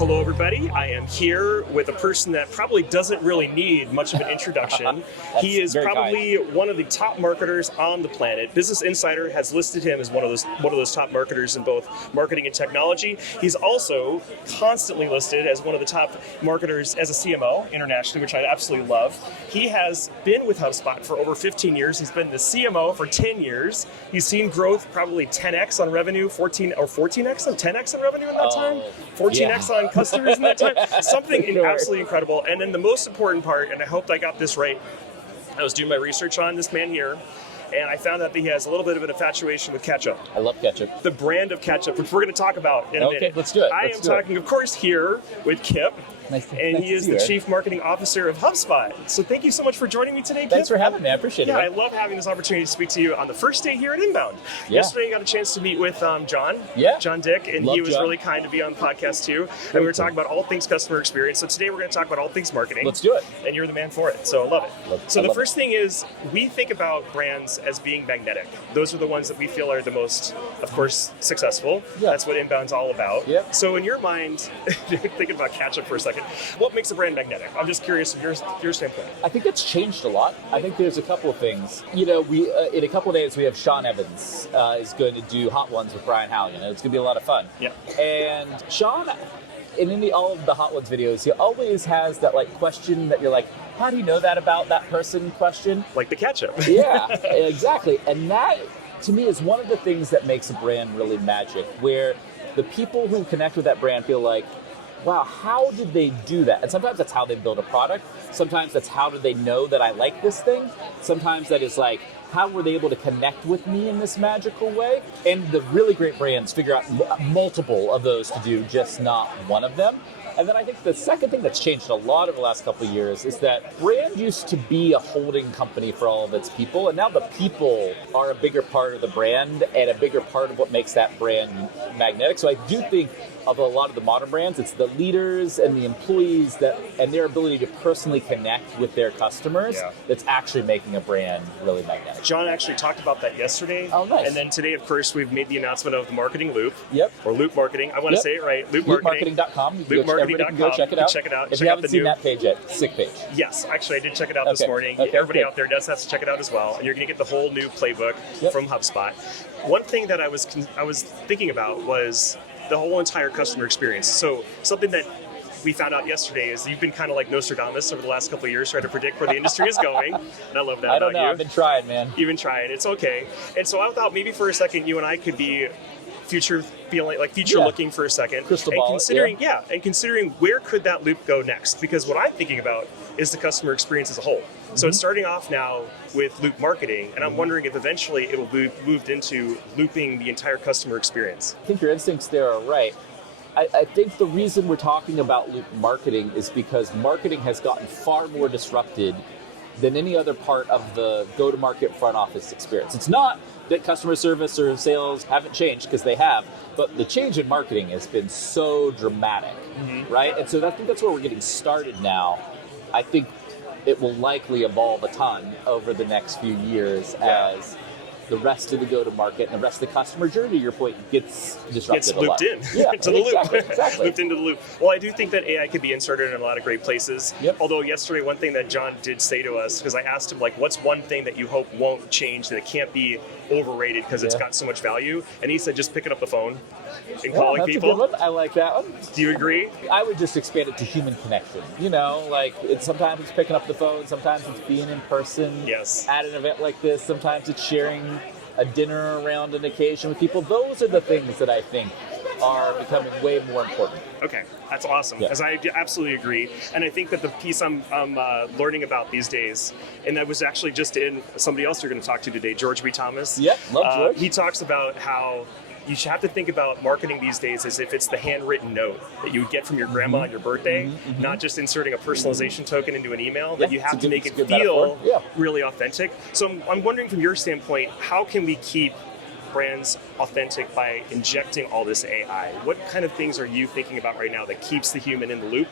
Hello, everybody. I am here with a person that probably doesn't really need much of an introduction. He is probably one of the top marketers on the planet. Business Insider has listed him as one of those top marketers in both marketing and technology. He's also constantly listed as one of the top marketers as a CMO internationally, which I absolutely love. He has been with HubSpot for over 15 years. He's been the CMO for 10 years. He's seen growth probably 10x on revenue, 10x on revenue in that time, 14x on customers in that time. Something absolutely incredible. And then the most important part, and I hope I got this right, I was doing my research on this man here, and I found out that he has a little bit of an infatuation with ketchup. I love ketchup. The brand of ketchup, which we're going to talk about in a minute. Okay, let's do it. I am talking, of course, here with Kipp. And he is the Chief Marketing Officer of HubSpot. So thank you so much for joining me today, Kipp. Thanks for having me. I appreciate it. Yeah, I love having this opportunity to speak to you on the first day here at Inbound. Yesterday, I got a chance to meet with John Dick, and he was really kind to be on the podcast too. And we were talking about all things customer experience. So today we're going to talk about all things marketing. Let's do it. And you're the man for it. So I love it. So the first thing is, we think about brands as being magnetic. Those are the ones that we feel are the most, of course, successful. Yeah. That's what Inbound's all about. Yeah. So in your mind, thinking about ketchup for a second, what makes a brand magnetic? I'm just curious from your standpoint. I think it's changed a lot. I think there's a couple of things. You know, we in a couple of days we have Sean Evans is going to do Hot Ones with Brian Halligan, and it's going to be a lot of fun. Yeah. And Sean, in all of the Hot Ones videos, he always has that question that you're like, how do you know that about that person question? Like the ketchup. Yeah, exactly. And that, to me, is one of the things that makes a brand really magic, where the people who connect with that brand feel like, wow, how did they do that? And sometimes that's how they build a product. Sometimes that's how do they know that I like this thing. Sometimes that is like, how were they able to connect with me in this magical way? And the really great brands figure out multiple of those to do, just not one of them. And then I think the second thing that's changed a lot over the last couple of years is that brand used to be a holding company for all of its people, and now the people are a bigger part of the brand and a bigger part of what makes that brand magnetic. So I do think of a lot of the modern brands, it's the leaders and the employees and their ability to personally connect with their customers that's actually making a brand really magnetic. John actually talked about that yesterday. Oh, nice. And then today, of course, we've made the announcement of the Marketing Loop. Yep. Or Loop Marketing. I want to say it right. Loop Marketing. LoopMarketing.com. LoopMarketing.com. Go check it out. Check it out. If you haven't seen that page yet, sick page. Yes, actually, I did check it out this morning. Everybody out there does have to check it out as well. And you're going to get the whole new playbook from HubSpot. One thing that I was thinking about was the whole entire customer experience. So something that we found out yesterday is you've been kind of like Nostradamus over the last couple of years trying to predict where the industry is going. And I love that about you. I don't know. I've been trying, man. You've been trying. It's okay. And so I thought maybe for a second you and I could be future looking for a second. Crystal ball. And considering where could that loop go next? Because what I'm thinking about is the customer experience as a whole. So it's starting off now with loop marketing, and I'm wondering if eventually it will be moved into looping the entire customer experience. I think your instincts there are right. I think the reason we're talking about loop marketing is because marketing has gotten far more disrupted than any other part of the go-to-market front office experience. It's not that customer service or sales haven't changed, because they have, but the change in marketing has been so dramatic, right? And so I think that's where we're getting started now. I think it will likely evolve a ton over the next few years as the rest of the go-to-market and the rest of the customer journey, to your point, gets disrupted a lot. Gets looped in to the loop. Exactly. Looped into the loop. Well, I do think that AI could be inserted in a lot of great places. Yep. Although yesterday, one thing that John did say to us, because I asked him, what's one thing that you hope won't change, that it can't be overrated because it's got so much value? And he said, just picking up the phone and calling people. That's a good one. I like that one. Do you agree? I would just expand it to human connection. Sometimes it's picking up the phone, sometimes it's being in person at an event like this, sometimes it's sharing a dinner around an occasion with people. Those are the things that I think are becoming way more important. Okay, that's awesome, because I absolutely agree. And I think that the piece I'm learning about these days, and that was actually just in somebody else you're going to talk to today, George B. Thomas. Yeah, love George. He talks about how you should have to think about marketing these days as if it's the handwritten note that you would get from your grandma on your birthday, not just inserting a personalization token into an email, that you have to make it feel really authentic. So I'm wondering from your standpoint, how can we keep brands authentic by injecting all this AI? What kind of things are you thinking about right now that keeps the human in the loop,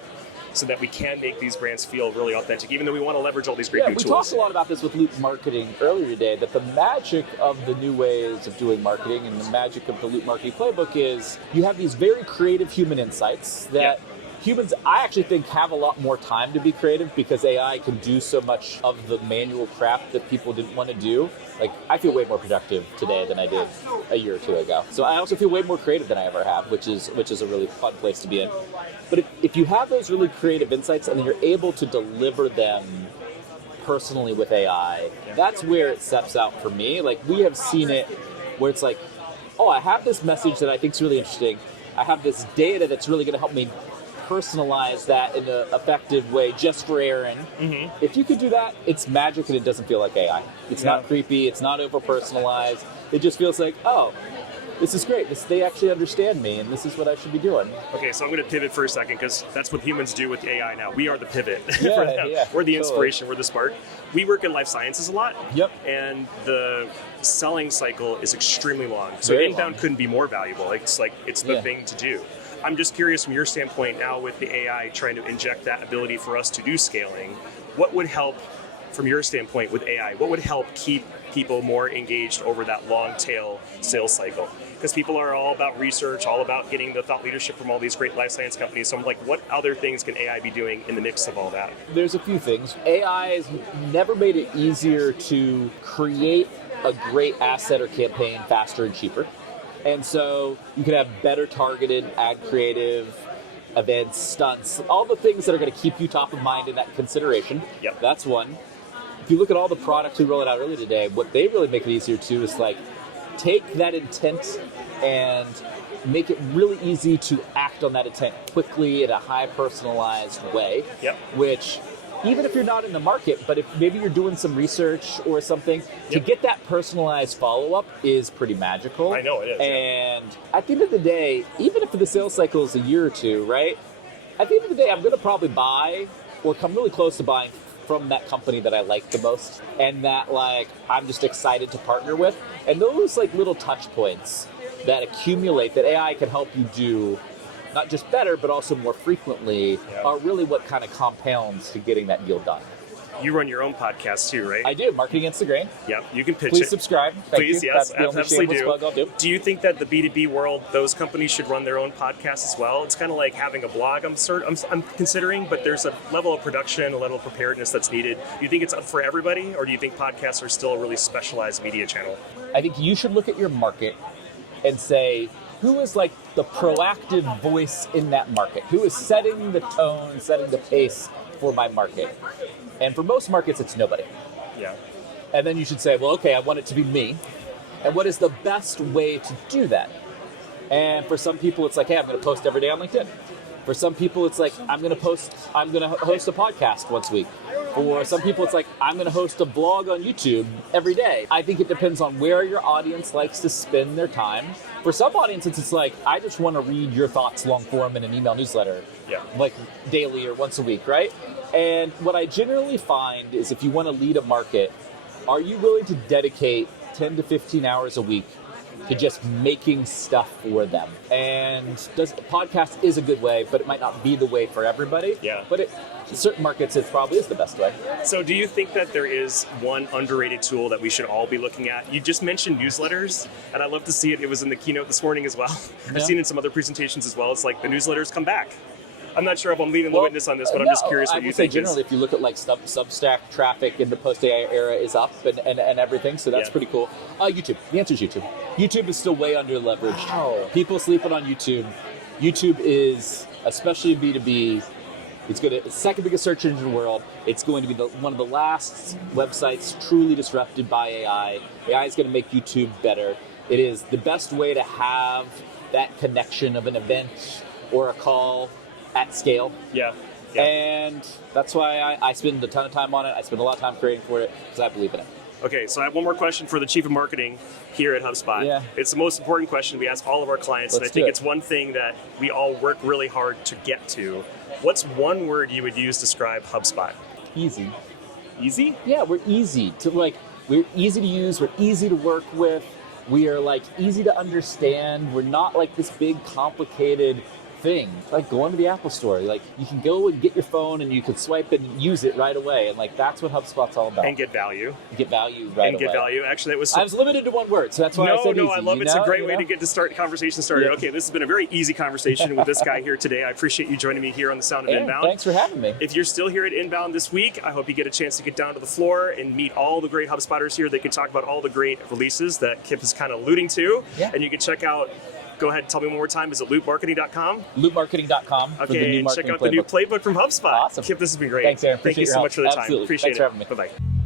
so that we can make these brands feel really authentic, even though we want to leverage all these great new tools? We talked a lot about this with loop marketing earlier today, that the magic of the new ways of doing marketing and the magic of the loop marketing playbook is you have these very creative human insights that humans, I actually think, have a lot more time to be creative because AI can do so much of the manual crap that people didn't want to do. Like, I feel way more productive today than I did a year or two ago. So I also feel way more creative than I ever have, which is a really fun place to be in. But if you have those really creative insights and then you're able to deliver them personally with AI, that's where it steps out for me. Like, we have seen it where it's like, oh, I have this message that I think is really interesting. I have this data that's really going to help me personalize that in an effective way just for Aaron. Mm-hmm. If you could do that, it's magic and it doesn't feel like AI. It's not creepy. It's not over-personalized. It just feels like, oh, this is great. They actually understand me, and this is what I should be doing. Okay, so I'm going to pivot for a second because that's what humans do with AI now. We are the pivot for them. Yeah, we're the inspiration. We're the spark. We work in life sciences a lot. Yep. And the selling cycle is extremely long. So Very inbound long. couldn't be more valuable. It's the thing to do. I'm just curious from your standpoint now with the AI trying to inject that ability for us to do scaling, what would help from your standpoint with AI? What would help keep people more engaged over that long tail sales cycle? Because people are all about research, all about getting the thought leadership from all these great life science companies. So I'm like, what other things can AI be doing in the mix of all that? There's a few things. AI has never made it easier to create a great asset or campaign faster and cheaper. And so you can have better targeted ad creative, events, stunts, all the things that are going to keep you top of mind in that consideration. Yep. That's one. If you look at all the products we rolled out earlier today, what they really make it easier to is like take that intent and make it really easy to act on that intent quickly in a high personalized way. Yep. Which, even if you're not in the market, but if maybe you're doing some research or something, to get that personalized follow-up is pretty magical. I know it is. And at the end of the day, even if the sales cycle is a year or two, right? At the end of the day, I'm going to probably buy or come really close to buying from that company that I like the most and that like I'm just excited to partner with. And those like little touch points that accumulate that AI can help you do not just better, but also more frequently are really what kind of compounds to getting that deal done. You run your own podcast too, right? I do. Marketing Against the Grain. Yep, you can pitch Please it. subscribe. Thank Please, you. yes, That's the only absolutely shameless plug I'll do. Do you think that the B2B world, those companies should run their own podcast as well? It's kind of like having a blog I'm considering, but there's a level of production, a level of preparedness that's needed. Do you think it's up for everybody, or do you think podcasts are still a really specialized media channel? I think you should look at your market and say, who is like the proactive voice in that market? Who is setting the tone, setting the pace for my market? And for most markets, it's nobody. Yeah. And then you should say, well, okay, I want it to be me. And what is the best way to do that? And for some people, it's like, hey, I'm going to post every day on LinkedIn. For some people, it's like, I'm going to host a podcast once a week. For some people, it's like, I'm going to host a blog on YouTube every day. I think it depends on where your audience likes to spend their time. For some audiences, it's like, I just want to read your thoughts long form in an email newsletter, like daily or once a week, right? And what I generally find is if you want to lead a market, are you willing to dedicate 10 to 15 hours a week to just making stuff for them? And podcast is a good way, but it might not be the way for everybody. Yeah. But in certain markets, it probably is the best way. So do you think that there is one underrated tool that we should all be looking at? You just mentioned newsletters, and I love to see it. It was in the keynote this morning as well. I've seen it in some other presentations as well. It's like the newsletters come back. I'm not sure if I'm leading the witness on this, but I'm just curious what you think. Generally, if you look at like Substack traffic in the post-AI era is up and everything, so that's pretty cool. YouTube. The answer is YouTube. YouTube is still way under leveraged. Wow. People sleeping on YouTube. YouTube is, especially in B2B, it's the second biggest search engine in the world. It's going to be one of the last websites truly disrupted by AI. AI is going to make YouTube better. It is the best way to have that connection of an event or a call at scale. Yeah. And that's why I spend a ton of time on it. I spend a lot of time creating for it because I believe in it. Okay, so I have one more question for the Chief of Marketing here at HubSpot. Yeah. It's the most important question we ask all of our clients, and I think it's one thing that we all work really hard to get to. What's one word you would use to describe HubSpot? Easy. Easy? Yeah, we're easy we're easy to use, we're easy to work with, we are like easy to understand. We're not like this big complicated thing, like going to the Apple store. Like you can go and get your phone and you can swipe and use it right away. And like that's what HubSpot's all about. And get value. Get value right away. And get value. Actually, that was... I was limited to one word, so that's why I said easy. I love it. It's a great way to get to start conversation started. Yeah. Okay, this has been a very easy conversation with this guy here today. I appreciate you joining me here on the Sound of Inbound. Thanks for having me. If you're still here at Inbound this week, I hope you get a chance to get down to the floor and meet all the great HubSpotters here. They can talk about all the great releases that Kipp is kind of alluding to. Yeah. And you can check out... Go ahead and tell me one more time. Is it loopmarketing.com? Loopmarketing.com. Okay, and check out the new playbook from HubSpot. Awesome. Kipp, this has been great. Thanks, Aaron. Thank you so much for the time. Absolutely. Appreciate Thanks it. for having me. Bye-bye.